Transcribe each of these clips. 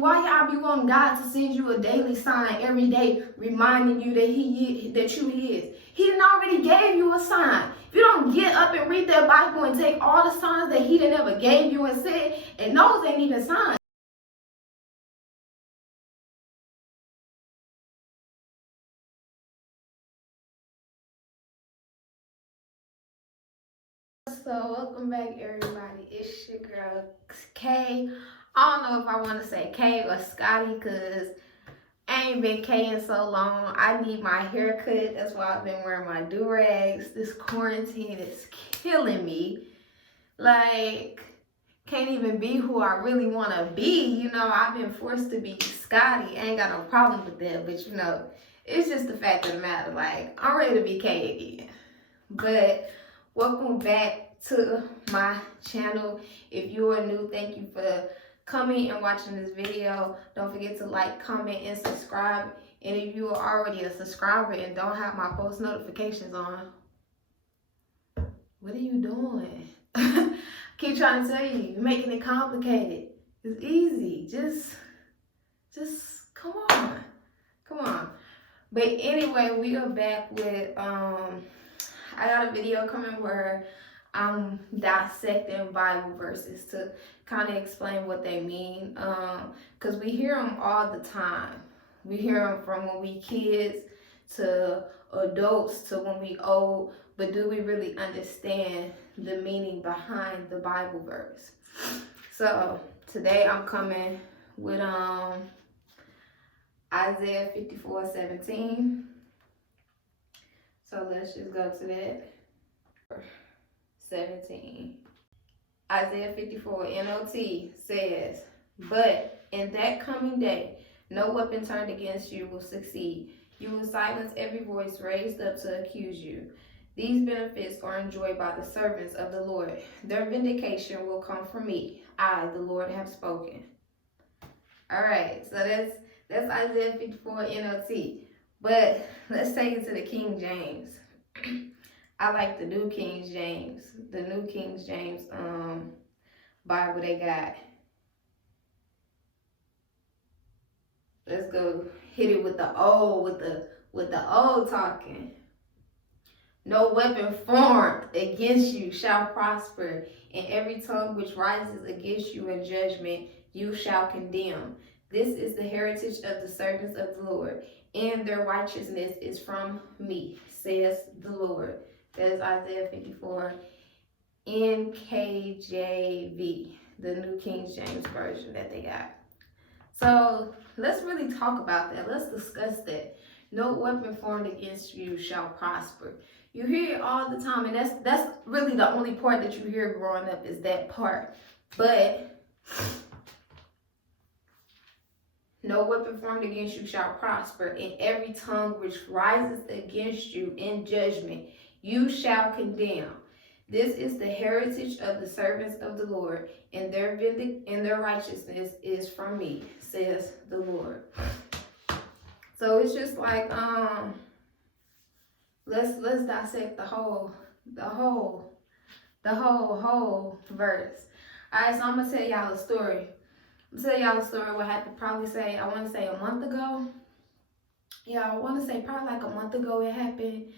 Why y'all be wanting God to send you a daily sign every day reminding you that you His? He done already gave you a sign. If you don't get up and read that Bible and take all the signs that He done ever gave you and said, and those ain't even signs. So welcome back, everybody. It's your girl Kay. I don't know if I want to say Kay or Scotty because I ain't been Kay in so long. I need my hair cut. That's why I've been wearing my do-rags. This quarantine is killing me. Like, can't even be who I really want to be. You know, I've been forced to be Scotty. I ain't got no problem with that. But, you know, it's just the fact of the matter. Like, I'm ready to be Kay again. But welcome back to my channel. If you are new, thank you for coming and watching this video. Don't forget to like, comment, and subscribe. And if you are already a subscriber and don't have my post notifications on, what are you doing? Keep trying to tell you, you're making it complicated. It's easy. Just come on. But anyway, we are back with I got a video coming where I'm dissecting Bible verses to kind of explain what they mean, because we hear them all the time. We hear them from when we kids to adults to when we old, but do we really understand the meaning behind the Bible verse? So today I'm coming with Isaiah 54:17. So let's just go to that. 17. Isaiah 54 NOT says, "But in that coming day, no weapon turned against you will succeed. You will silence every voice raised up to accuse you. These benefits are enjoyed by the servants of the Lord. Their vindication will come from me. I, the Lord, have spoken." All right, so that's Isaiah 54 NOT. But let's take it to the King James. I like the New King James. The New King James Bible they got. Let's go hit it with the old, with the old talking. "No weapon formed against you shall prosper, and every tongue which rises against you in judgment you shall condemn. This is the heritage of the servants of the Lord, and their righteousness is from me, says the Lord." That's Isaiah 54 NKJV, the New King James Version that they got. So let's really talk about that. Let's discuss that. No weapon formed against you shall prosper. You hear it all the time, and that's really the only part that you hear growing up is that part. But no weapon formed against you shall prosper, and every tongue which rises against you in judgment you shall condemn. This is the heritage of the servants of the Lord, and their righteousness is from me, says the Lord. So it's just like let's dissect the whole verse. All right, so I'm gonna tell y'all a story. What happened probably I want to say a month ago. Yeah, I want to say probably like a month ago it happened.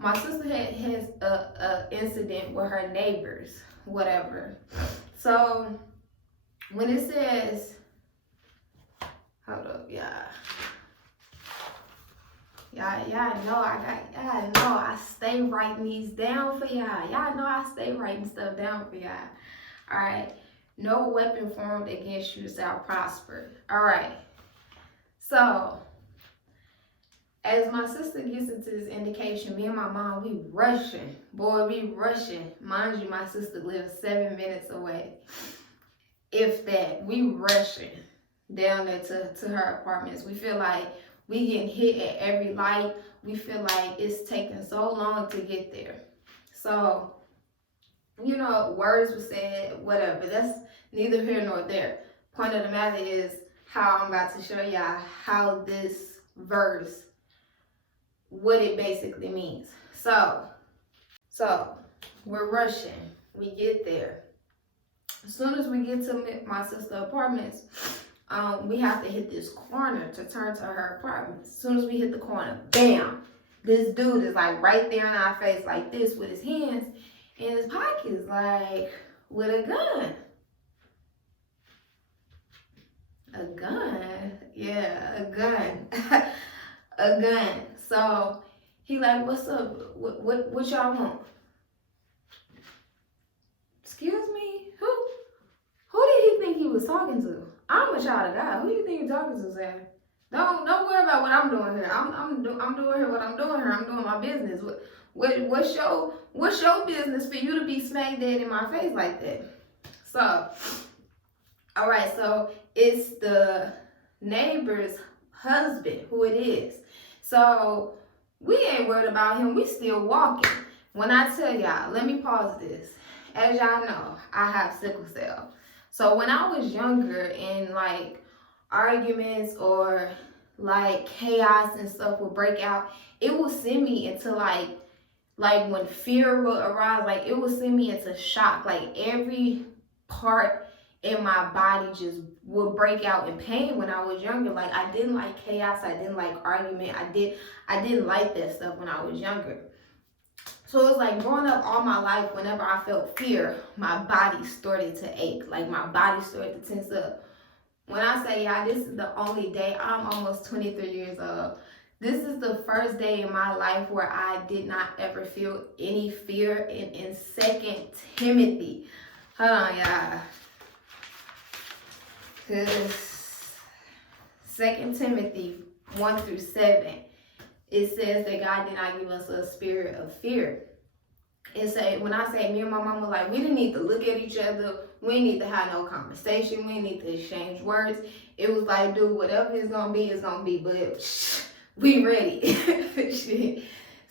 My sister has a incident with her neighbors, whatever. So when it says, hold up, y'all know I stay writing these down for y'all. Y'all know I stay writing stuff down for y'all. All right. No weapon formed against you shall prosper. All right. So as my sister gets into this indication, me and my mom, we rushing. Boy, we rushing. Mind you, my sister lives 7 minutes away. If that, we rushing down there to her apartments. We feel like we getting hit at every light. We feel like it's taking so long to get there. So, you know, words were said, whatever. That's neither here nor there. Point of the matter is how I'm about to show y'all how this verse, what it basically means. So we're rushing. We get there. As soon as we get to my sister's apartments, we have to hit this corner to turn to her apartment. As soon as we hit the corner, bam! This dude is like right there in our face, like this, with his hands in his pockets, like with a gun. A gun? Yeah, a gun. A gun. So he like, what's up? What y'all want? Excuse me? Who did he think he was talking to? I'm a child of God. Who do you think you're talking to, Sam? Don't worry about what I'm doing here. I'm doing here what I'm doing here. I'm doing my business. What's your business for you to be smack dead in my face like that? So, all right. So it's the neighbor's husband who it is. So we ain't worried about him. We still walking. When I tell y'all, let me pause this. As y'all know, I have sickle cell. So when I was younger and like arguments or like chaos and stuff would break out, it would send me into like when fear would arise, like it would send me into shock. Like every part in my body just would break out in pain when I was younger. Like I didn't like chaos, I didn't like argument, I didn't like that stuff when I was younger. So it was like growing up all my life, whenever I felt fear, my body started to ache. Like my body started to tense up. When I say y'all, this is the only day, I'm almost 23 years old. This is the first day in my life where I did not ever feel any fear in 2 Timothy. Hold on, y'all. Because 2 Timothy 1-7, it says that God did not give us a spirit of fear. And say, when I say me and my mama, like, we didn't need to look at each other. We didn't need to have no conversation. We didn't need to exchange words. It was like, dude, whatever it's going to be. But we ready.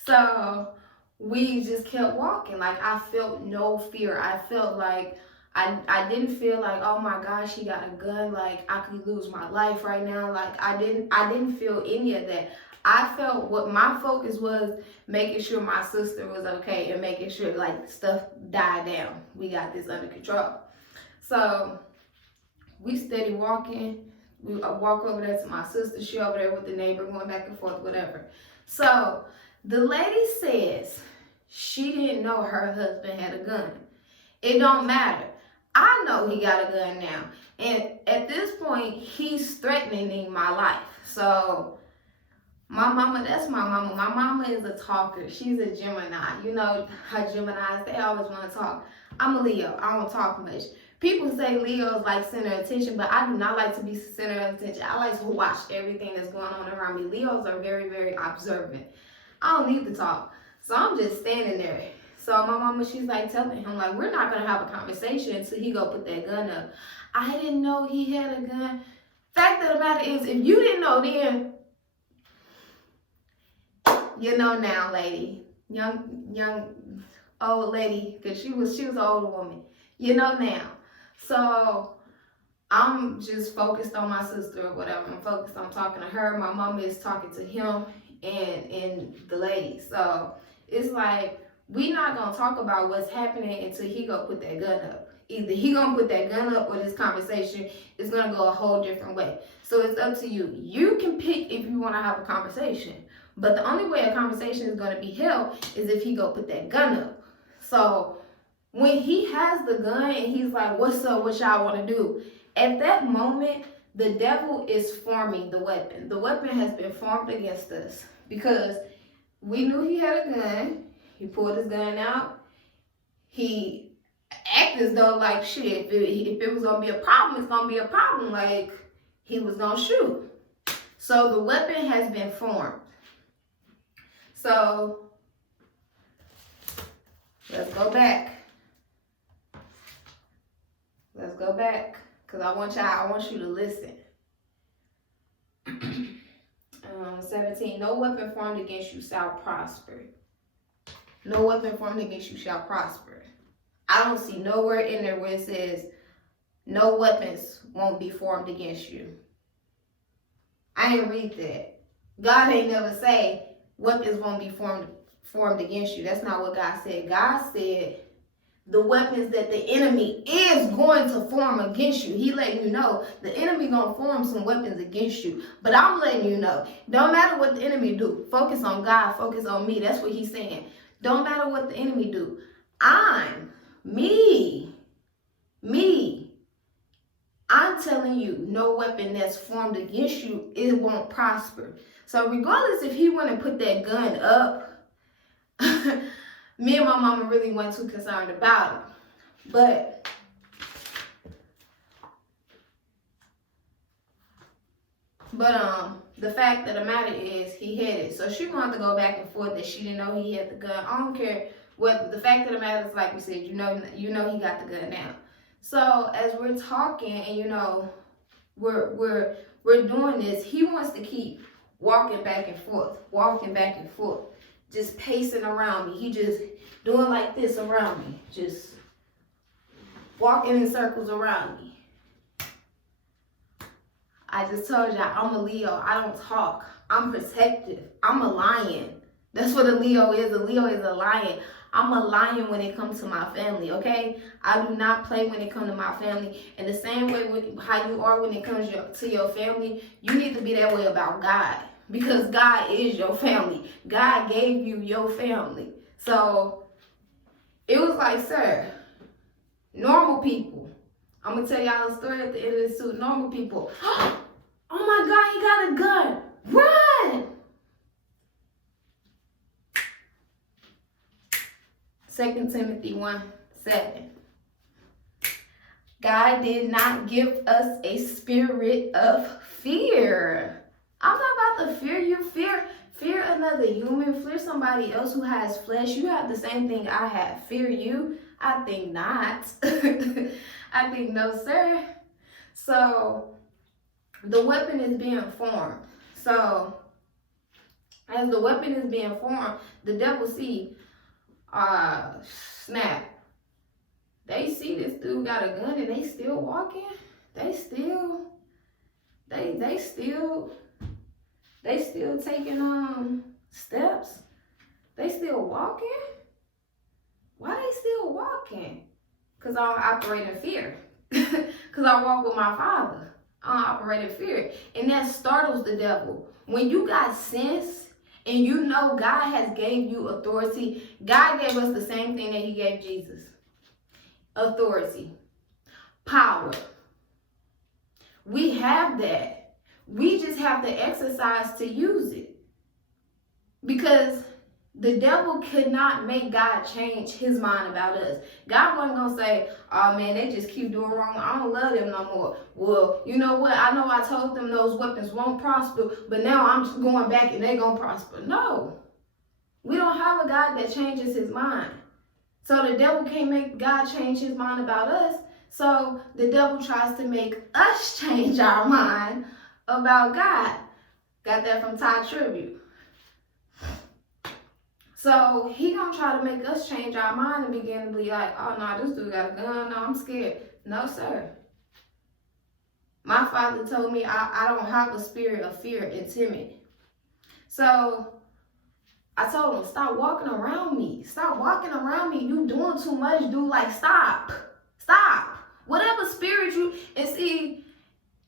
So we just kept walking. Like, I felt no fear. I felt like, I didn't feel like, oh my gosh, he got a gun. Like, I could lose my life right now. Like, I didn't feel any of that. I felt what my focus was, making sure my sister was okay and making sure like stuff died down. We got this under control. So we steady walking. We walk over there to my sister. She over there with the neighbor going back and forth, whatever. So the lady says she didn't know her husband had a gun. It don't matter. I know he got a gun now. And at this point, he's threatening my life. So my mama, that's my mama. My mama is a talker. She's a Gemini. You know how Geminis, they always want to talk. I'm a Leo. I don't talk much. People say Leos like center of attention, but I do not like to be center of attention. I like to watch everything that's going on around me. Leos are very, very observant. I don't need to talk. So I'm just standing there. So my mama, she's like telling him, like, we're not going to have a conversation until he go put that gun up. I didn't know he had a gun. Fact of the matter is, if you didn't know then, you know now, lady. Young, old lady, because she was an older woman. You know now. So I'm just focused on my sister or whatever. I'm focused on talking to her. My mama is talking to him and the lady. So it's like, we not going to talk about what's happening until he go put that gun up. Either he going to put that gun up or this conversation is going to go a whole different way. So it's up to you. You can pick if you want to have a conversation. But the only way a conversation is going to be held is if he go put that gun up. So when he has the gun and he's like, what's up, what y'all want to do? At that moment, the devil is forming the weapon. The weapon has been formed against us because we knew he had a gun. He pulled his gun out. He acted as though like, shit, if it was going to be a problem, it's going to be a problem. Like, he was going to shoot. So the weapon has been formed. So let's go back. Let's go back, because I want you to listen. 17, no weapon formed against you shall prosper. No weapon formed against you shall prosper. I don't see nowhere in there where it says no weapons won't be formed against you. I ain't read that. God ain't never say weapons won't be formed against you. That's not what God said. God said the weapons that the enemy is going to form against you. He letting you know the enemy gonna form some weapons against you. But I'm letting you know, don't matter what the enemy do. Focus on God, focus on me. That's what he's saying. Don't matter what the enemy do. I'm telling you, no weapon that's formed against you, it won't prosper. So regardless if he want to put that gun up, me and my mama really weren't too concerned about it. But the fact of the matter is he had it. So she wanted to go back and forth that she didn't know he had the gun. I don't care what the fact of the matter is, like we said, you know he got the gun now. So as we're talking and we're doing this, he wants to keep walking back and forth, just pacing around me. He just doing like this around me, just walking in circles around me. I just told y'all, I'm a Leo. I don't talk. I'm protective. I'm a lion. That's what a Leo is. A Leo is a lion. I'm a lion when it comes to my family, okay? I do not play when it comes to my family. And the same way with how you are when it comes to your family, you need to be that way about God. Because God is your family. God gave you your family. So it was like, sir, normal people. I'm going to tell y'all a story at the end of this too. Normal people. Oh my God, he got a gun. Run! 2 Timothy 1:7. God did not give us a spirit of fear. I'm not about to fear you. Fear another human. Fear somebody else who has flesh. You have the same thing I have. Fear you? I think not. I think no, sir. So the weapon is being formed. So as the weapon is being formed, the devil see, snap. They see this dude got a gun and they still walking. They still taking steps. They still walking. Why they still walking? Because I don't operate in fear. Because I walk with my Father. I don't operate in fear. And that startles the devil. When you got sense and you know God has gave you authority, God gave us the same thing that he gave Jesus. Authority. Power. We have that. We just have to exercise to use it. Because the devil could not make God change his mind about us. God wasn't going to say, oh man, they just keep doing wrong. I don't love them no more. Well, you know what? I know I told them those weapons won't prosper, but now I'm just going back and they're going to prosper. No. We don't have a God that changes his mind. So the devil can't make God change his mind about us. So the devil tries to make us change our mind about God. Got that from Ty Tribute. So he gonna try to make us change our mind and begin to be like, oh no, this dude got a gun, no, I'm scared. No, sir. My father told me I don't have a spirit of fear and timid. So I told him, stop walking around me. Stop walking around me. You doing too much, dude. Like, stop. Stop. Whatever spirit you, and see,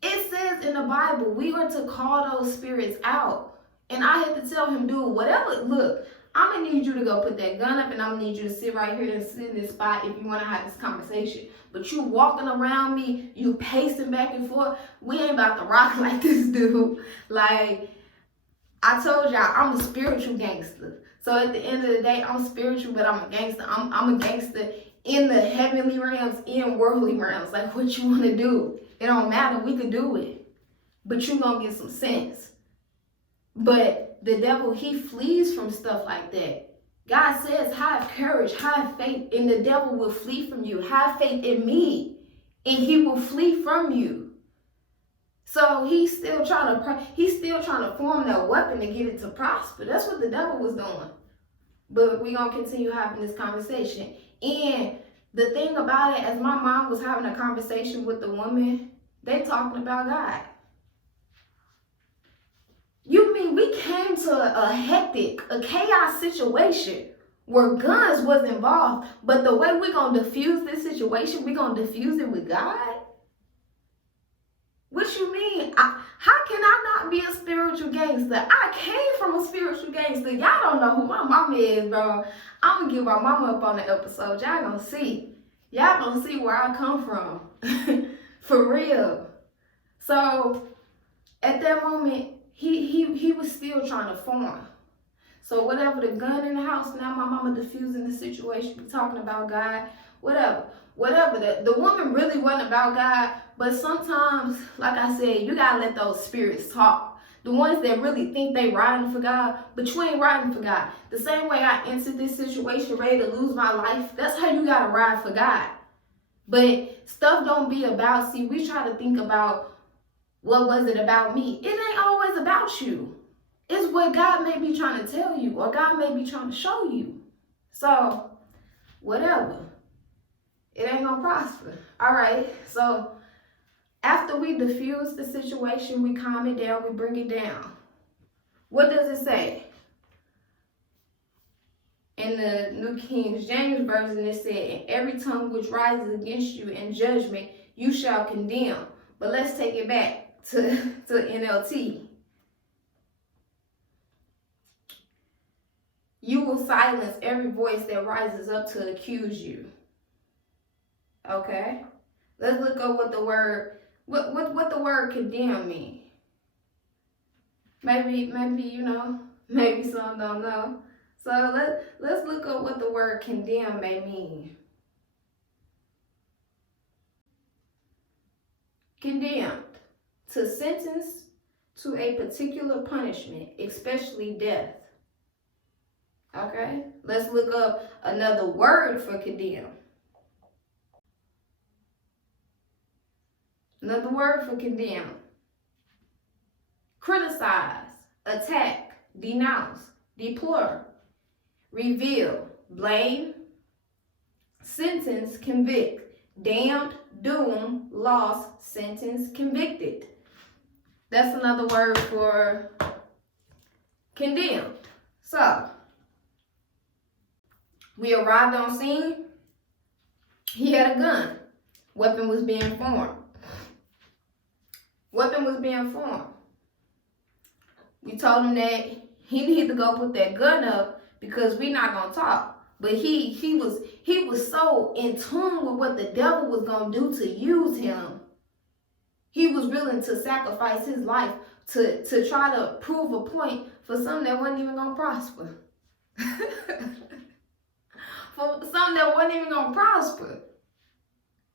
it says in the Bible, we are to call those spirits out. And I had to tell him, dude, whatever, look, I'm going to need you to go put that gun up and I'm going to need you to sit right here and sit in this spot if you want to have this conversation. But you walking around me, you pacing back and forth, we ain't about to rock like this, dude. Like, I told y'all, I'm a spiritual gangster. So at the end of the day, I'm spiritual, but I'm a gangster. I'm a gangster in the heavenly realms, in worldly realms. Like, what you want to do? It don't matter. We could do it. But you going to get some sense. But the devil, he flees from stuff like that. God says, have courage, have faith, and the devil will flee from you. Have faith in me, and he will flee from you. So he's still trying to form that weapon to get it to prosper. That's what the devil was doing. But we're going to continue having this conversation. And the thing about it, as my mom was having a conversation with the woman, they talking about God. You mean we came to a hectic, a chaos situation where guns was involved. But the way we're going to diffuse this situation, we're going to diffuse it with God? What you mean? How can I not be a spiritual gangster? I came from a spiritual gangster. Y'all don't know who my mama is, bro. I'm going to give my mama up on the episode. Y'all going to see. Y'all going to see where I come from. For real. So, at that moment, he was still trying to form. So whatever, the gun in the house, now my mama diffusing the situation, talking about God, whatever. The woman really wasn't about God, but sometimes, like I said, you gotta let those spirits talk. The ones that really think they riding for God, but you ain't riding for God. The same way I entered this situation ready to lose my life, that's how you gotta ride for God. But stuff don't be about, see, we try to think about, what was it about me? It ain't always about you. It's what God may be trying to tell you, or God may be trying to show you. So, whatever. It ain't gonna prosper. All right. So, after we diffuse the situation, we calm it down, we bring it down. What does it say? In the New King James Version, it said, "And every tongue which rises against you in judgment, you shall condemn." But let's take it back to NLT. You will silence every voice that rises up to accuse you. Okay? Let's look up what the word the word condemn mean. Maybe you know, maybe some don't know. So let's look up what the word condemn may mean. Condemned, to sentence to a particular punishment, especially death. Okay, let's look up another word for condemn. Another word for condemn. Criticize, attack, denounce, deplore, reveal, blame, sentence, convict, damned, doom, lost, sentence, convicted. That's another word for condemned. So, we arrived on scene. He had a gun. Weapon was being formed. We told him that he needed to go put that gun up because we not gonna talk. But he was so in tune with what the devil was gonna do to use him. He was willing to sacrifice his life to try to prove a point for something that wasn't even gonna prosper. For something that wasn't even gonna prosper.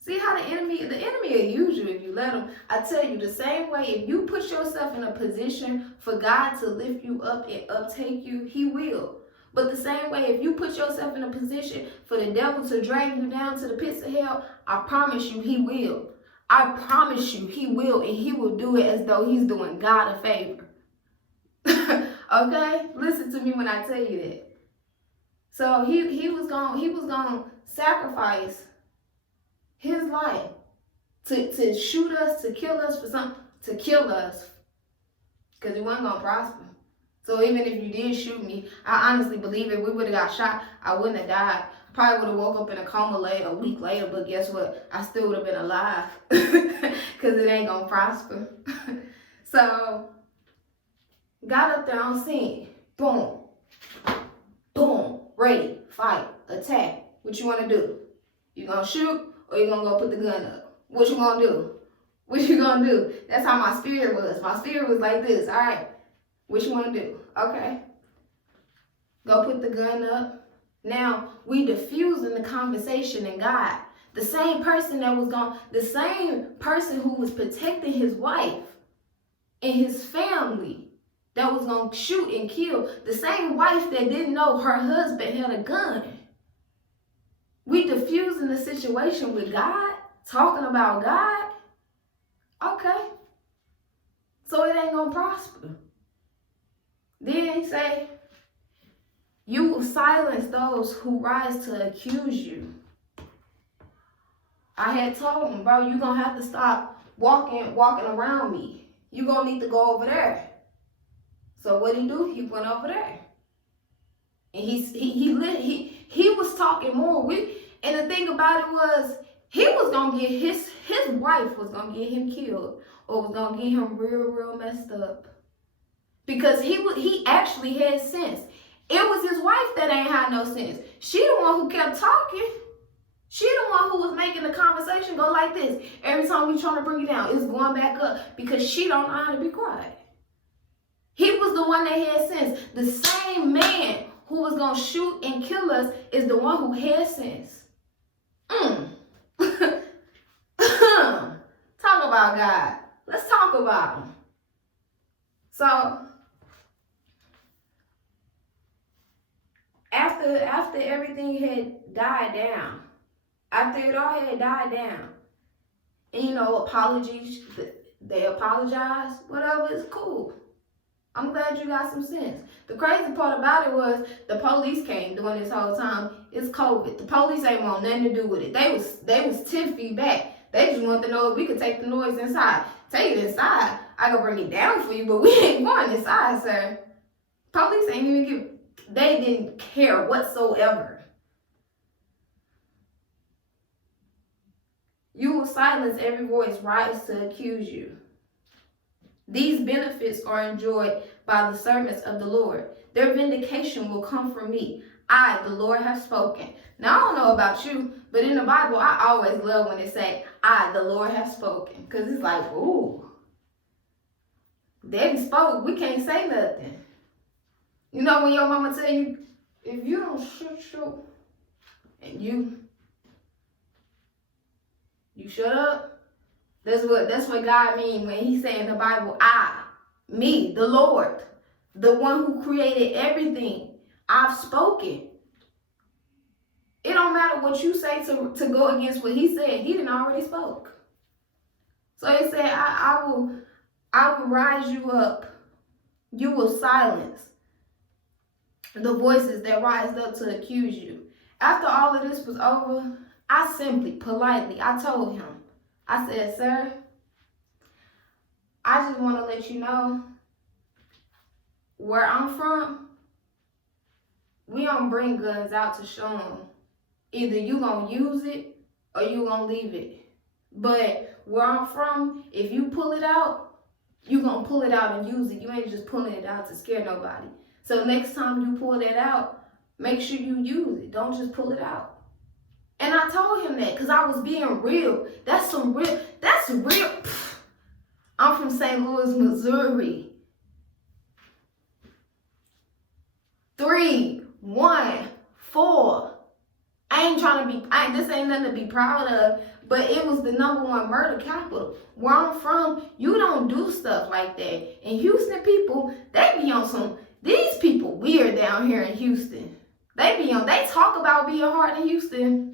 See how the enemy will use you if you let him. I tell you, the same way, if you put yourself in a position for God to lift you up and uptake you, he will. But the same way, if you put yourself in a position for the devil to drag you down to the pits of hell, I promise you he will. I promise you he will, and he will do it as though he's doing God a favor. Okay? Listen to me when I tell you that. So he was gonna sacrifice his life to shoot us, to kill us for something, to kill us, because it wasn't gonna prosper. So even if you did shoot me, I honestly believe if we would have got shot, I wouldn't have died. Probably would have woke up in a coma a week later, but guess what? I still would have been alive because it ain't gonna prosper. So got up there on scene, boom, boom, ready, fight, attack. What you want to do? You gonna shoot or you gonna go put the gun up? What you gonna do? What you gonna do? That's how my spirit was. My spirit was like this. All right, what you want to do? Okay, go put the gun up. Now we diffusing the conversation in God. The same person who was protecting his wife and his family, that was gonna shoot and kill, the same wife that didn't know her husband had a gun. We diffusing the situation with God, talking about God. Okay. So it ain't gonna prosper. Then he say, you will silence those who rise to accuse you. I had told him, bro, you're gonna have to stop walking around me. You're gonna need to go over there. So what he do? He went over there. And he was talking more. And the thing about it was, he was gonna get his wife was gonna get him killed, or was gonna get him real messed up, because he actually had sense. It was his wife that ain't had no sense. She the one who kept talking. She the one who was making the conversation go like this. Every time we trying to bring it down, it's going back up, because she don't know how to be quiet. He was the one that had sense. The same man who was going to shoot and kill us is the one who had sense. Talk about God. Let's talk about him. So, after everything had died down, after it all had died down, and apologies, they apologized, whatever, it's cool. I'm glad you got some sense. The crazy part about it was the police came during this whole time. It's COVID. The police ain't want nothing to do with it. They was 10 feet back. They just wanted to know if we could take the noise inside. Take it inside. I could bring it down for you, but we ain't going inside, sir. Police ain't even they didn't care whatsoever. You will silence every voice rise to accuse you. These benefits are enjoyed by the servants of the Lord. Their vindication will come from me. I, the Lord, have spoken. Now, I don't know about you, but in the Bible, I always love when it say, I, the Lord, have spoken. Because it's like, ooh, Daddy spoke. We can't say nothing. You know when your mama tell you, if you don't shoot, and you shut up. That's what God means when he say in the Bible, I, me, the Lord, the one who created everything, I've spoken. It don't matter what you say to go against what he said. He didn't already spoke. So he said, I will rise you up. You will silence the voices that rise up to accuse you. After all of this was over, I simply, politely, I told him, I said, sir, I just want to let you know, where I'm from, we don't bring guns out to show them. Either you going to use it or you going to leave it. But where I'm from, if you pull it out, you going to pull it out and use it. You ain't just pulling it out to scare nobody. So next time you pull that out, make sure you use it. Don't just pull it out. And I told him that because I was being real. That's real. I'm from St. Louis, Missouri. 3, 1, 4. I ain't trying to be, this ain't nothing to be proud of, but it was the #1 murder capital. Where I'm from, you don't do stuff like that. And Houston people, they be on some, these people weird down here in Houston. They talk about being hard in Houston.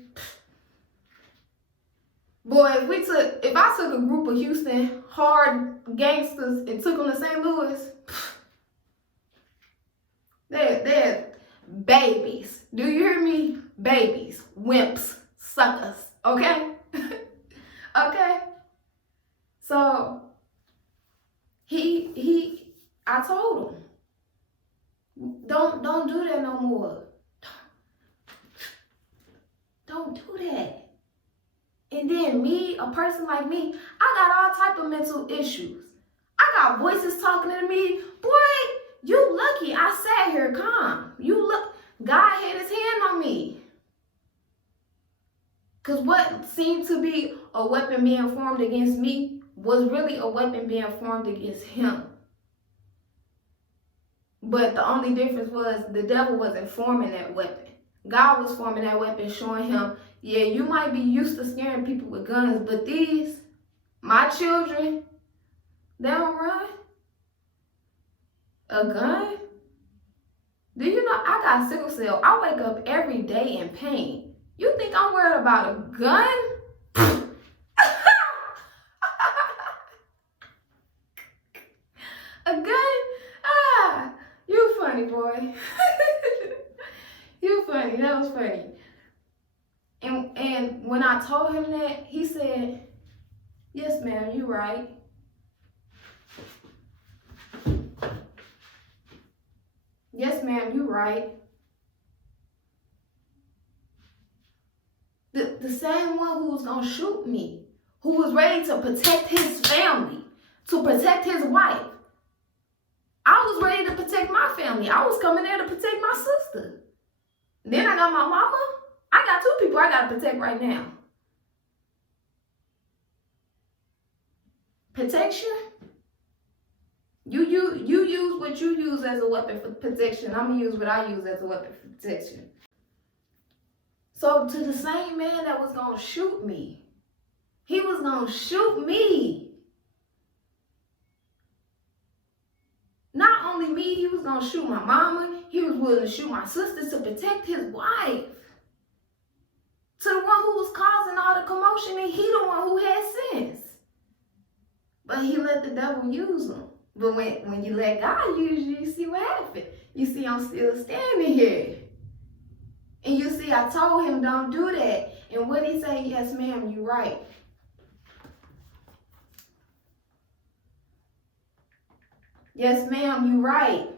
Boy, if I took a group of Houston hard gangsters and took them to St. Louis, they're babies. Do you hear me? Babies, wimps, suckers, okay? Okay? So, I told him, don't do that no more. Don't do that. And then me, a person like me, I got all type of mental issues. I got voices talking to me. Boy, you lucky I sat here calm. God had his hand on me. Because what seemed to be a weapon being formed against me was really a weapon being formed against him. But the only difference was the devil wasn't forming that weapon. God was forming that weapon, showing him, yeah, you might be used to scaring people with guns, but these, my children, they don't run. A gun? Do you know I got sickle cell? I wake up every day in pain. You think I'm worried about a gun? A gun? Ah, you funny, boy. You funny. That was funny. And when I told him that, he said, yes, ma'am, you're right. Yes, ma'am, you're right. The same one who was going to shoot me, who was ready to protect his family, to protect his wife. I was ready to protect my family. I was coming there to protect my sister. Then I got my mama. I got two people I got to protect right now. Protection. You use what you use as a weapon for protection. I'm going to use what I use as a weapon for protection. So to the same man that was going to shoot me, he was going to shoot me. Not only me, he was going to shoot my mama. He was willing to shoot my sisters to protect his wife. To the one who was causing all the commotion, and he the one who had sense. But he let the devil use him. But when you let God use you, you see what happened. You see I'm still standing here. And you see I told him don't do that. And what he say? Yes, ma'am, you're right. Yes, ma'am, you're right.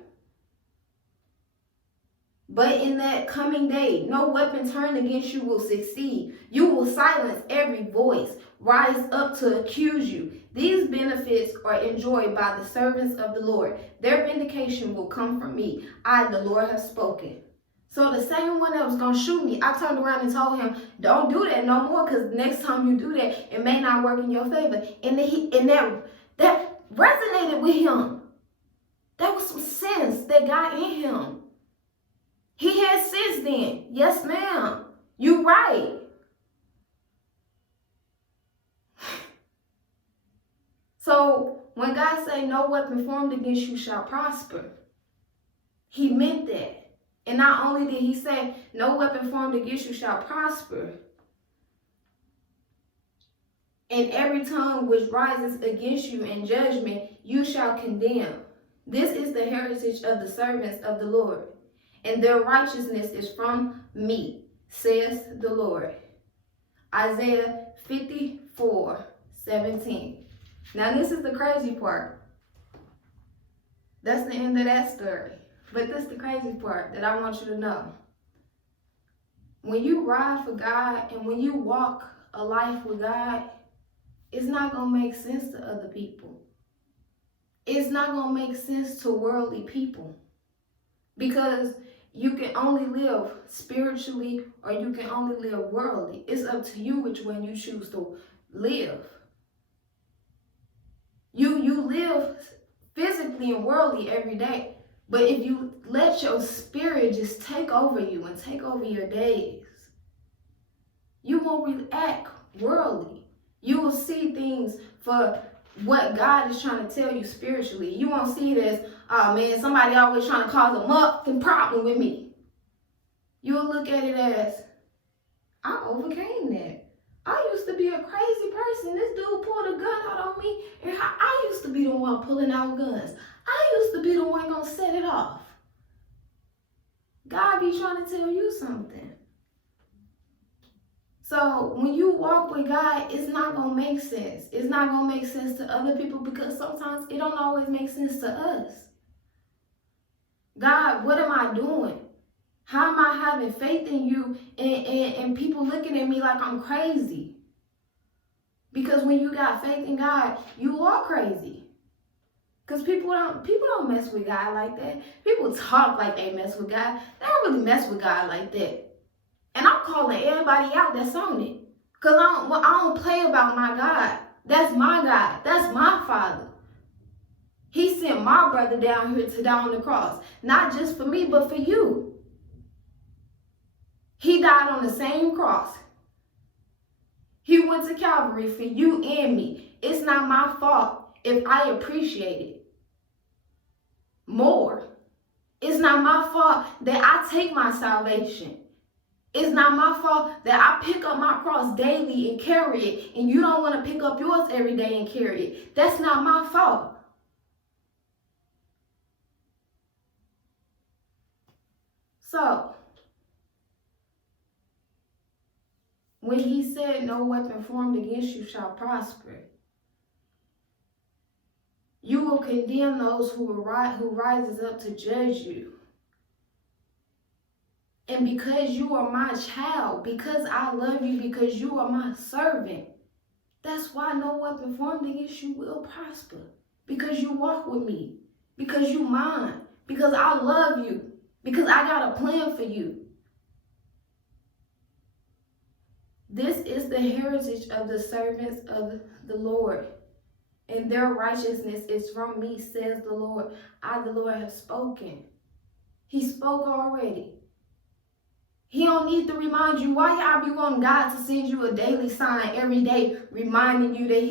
But in that coming day, no weapon turned against you will succeed. You will silence every voice, rise up to accuse you. These benefits are enjoyed by the servants of the Lord. Their vindication will come from me. I, the Lord, have spoken. So the same one that was going to shoot me, I turned around and told him, don't do that no more, because next time you do that, it may not work in your favor. And that resonated with him. There was some sense that got in him. He had sense then. Yes, ma'am. You right. So when God say no weapon formed against you shall prosper, he meant that. And not only did he say no weapon formed against you shall prosper, and every tongue which rises against you in judgment you shall condemn. This is the heritage of the servants of the Lord, and their righteousness is from me, says the Lord. Isaiah 54:17. Now this is the crazy part. That's the end of that story. But this is the crazy part that I want you to know. When you ride for God and when you walk a life with God, it's not going to make sense to other people. It's not going to make sense to worldly people. Because you can only live spiritually or you can only live worldly. It's up to you which one you choose to live. You live physically and worldly every day. But if you let your spirit just take over you and take over your days, you won't react worldly. You will see things for what God is trying to tell you spiritually. You won't see it as, oh man, somebody always trying to cause a fucking problem with me. You'll look at it as, I overcame that. I used to be a crazy person. This dude pulled a gun out on me, and I used to be the one pulling out guns. I used to be the one gonna set it off. God be trying to tell you something. So when you walk with God, it's not gonna make sense. It's not gonna make sense to other people because sometimes it don't always make sense to us. God, what am I doing? How am I having faith in you and people looking at me like I'm crazy? Because when you got faith in God, you are crazy. Because people don't mess with God like that. People talk like they mess with God. They don't really mess with God like that. And I'm calling everybody out that's on it. Because I don't play about my God. That's my God. That's my Father. He sent my brother down here to die on the cross. Not just for me, but for you. He died on the same cross. He went to Calvary for you and me. It's not my fault if I appreciate it more. It's not my fault that I take my salvation. It's not my fault that I pick up my cross daily and carry it, and you don't want to pick up yours every day and carry it. That's not my fault. So, when he said no weapon formed against you shall prosper, you will condemn those who rises up to judge you. And because you are my child, because I love you, because you are my servant, that's why no weapon formed against you will prosper. Because you walk with me. Because you mine. Because I love you. Because I got a plan for you. This is the heritage of the servants of the Lord. And their righteousness is from me, says the Lord. I, the Lord, have spoken. He spoke already. He don't need to remind you. Why y'all be wanting God to send you a daily sign every day reminding you that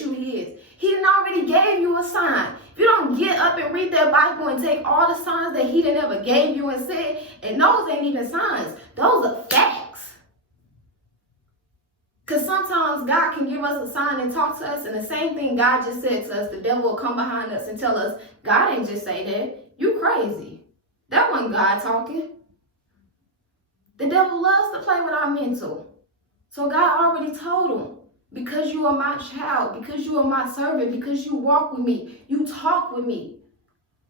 you is? He done already gave you a sign. If you don't get up and read that Bible and take all the signs that he done ever gave you and said, and those ain't even signs. Those are facts. Because sometimes God can give us a sign and talk to us, and the same thing God just said to us, the devil will come behind us and tell us, God ain't just say that. You crazy. That wasn't God talking. The devil loves to play with our mental. So God already told him, because you are my child, because you are my servant, because you walk with me, you talk with me.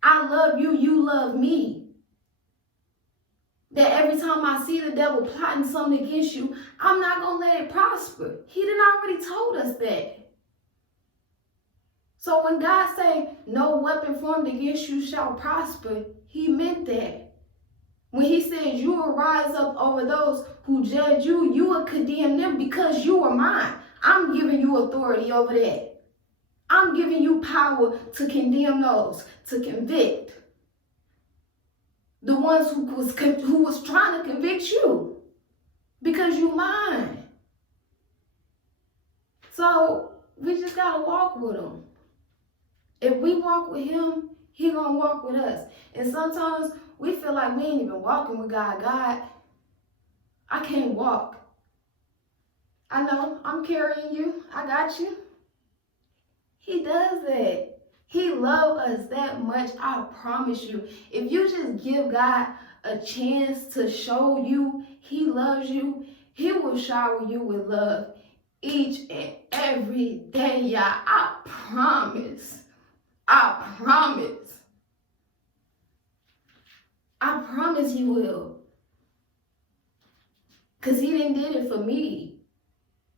I love you, you love me. That every time I see the devil plotting something against you, I'm not going to let it prosper. He done already told us that. So when God say, no weapon formed against you shall prosper, he meant that. When he says you will rise up over those who judge you, you will condemn them because you are mine. I'm giving you authority over that. I'm giving you power to condemn those, to convict. The ones who was trying to convict you because you mine. So we just got to walk with him. If we walk with him, he going to walk with us. And sometimes we feel like we ain't even walking with God. God, I can't walk. I know, I'm carrying you. I got you. He does that. He loves us that much, I promise you. If you just give God a chance to show you he loves you, he will shower you with love each and every day, y'all. I promise. I promise. I promise he will. Because he done did it for me.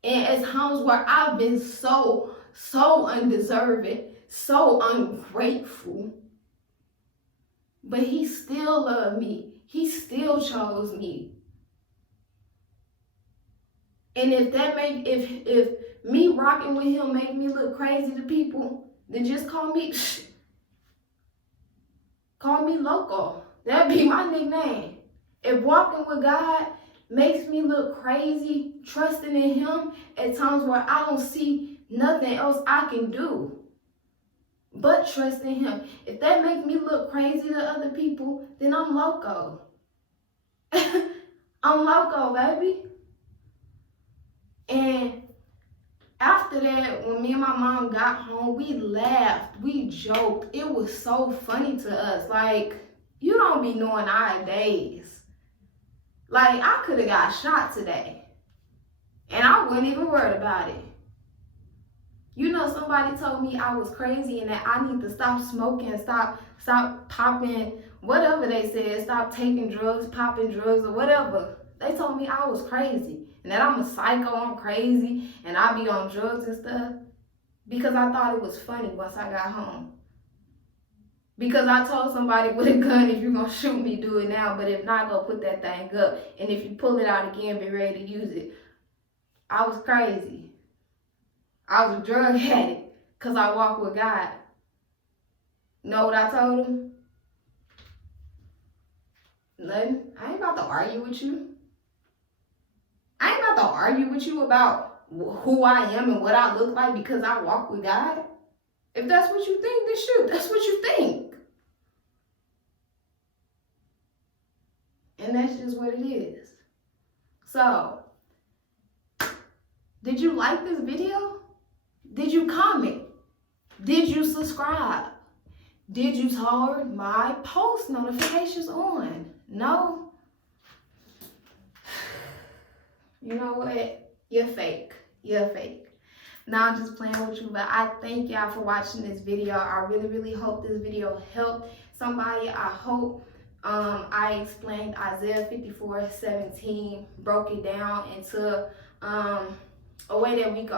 And at times where I've been so undeserving, so ungrateful. But he still loved me. He still chose me. And if me rocking with him make me look crazy to people, then just call me loco. That'd be my nickname. If walking with God makes me look crazy, trusting in him at times where I don't see nothing else I can do but trust in him. If that makes me look crazy to other people, then I'm loco. I'm loco, baby. And after that, when me and my mom got home, we laughed, we joked. It was so funny to us. Like, you don't be knowing our days. Like, I could have got shot today. And I wouldn't even worry about it. You know, somebody told me I was crazy and that I need to stop smoking, stop popping, whatever they said, stop taking drugs, popping drugs or whatever. They told me I was crazy and that I'm a psycho, I'm crazy, and I be on drugs and stuff because I thought it was funny once I got home. Because I told somebody with a gun, if you're going to shoot me, do it now. But if not, go put that thing up. And if you pull it out again, be ready to use it. I was crazy. I was a drug addict because I walk with God. Know what I told him? Nothing. I ain't about to argue with you. I ain't about to argue with you about who I am and what I look like because I walk with God. If that's what you think, then shoot. That's what you think. And that's just what it is. So, did you like this video? Did you comment? Did you subscribe? Did you turn my post notifications on? No? You know what? You're fake. You're fake. Now I'm just playing with you, but I thank y'all for watching this video. I really, really hope this video helped somebody. I hope I explained Isaiah 54:17, broke it down into a way that we could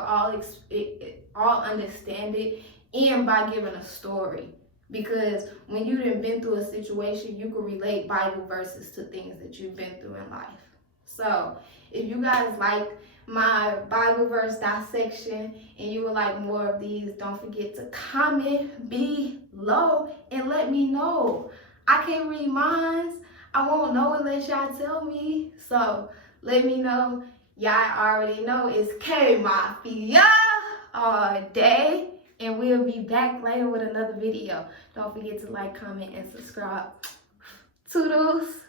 all understand it, and by giving a story. Because when you've been through a situation, you can relate Bible verses to things that you've been through in life. So if you guys like my Bible verse dissection and you would like more of these, don't forget to comment below and let me know. I can't read minds. I won't know unless y'all tell me. So let me know. Y'all already know it's K Mafia all day. And we'll be back later with another video. Don't forget to like, comment, and subscribe. Toodles.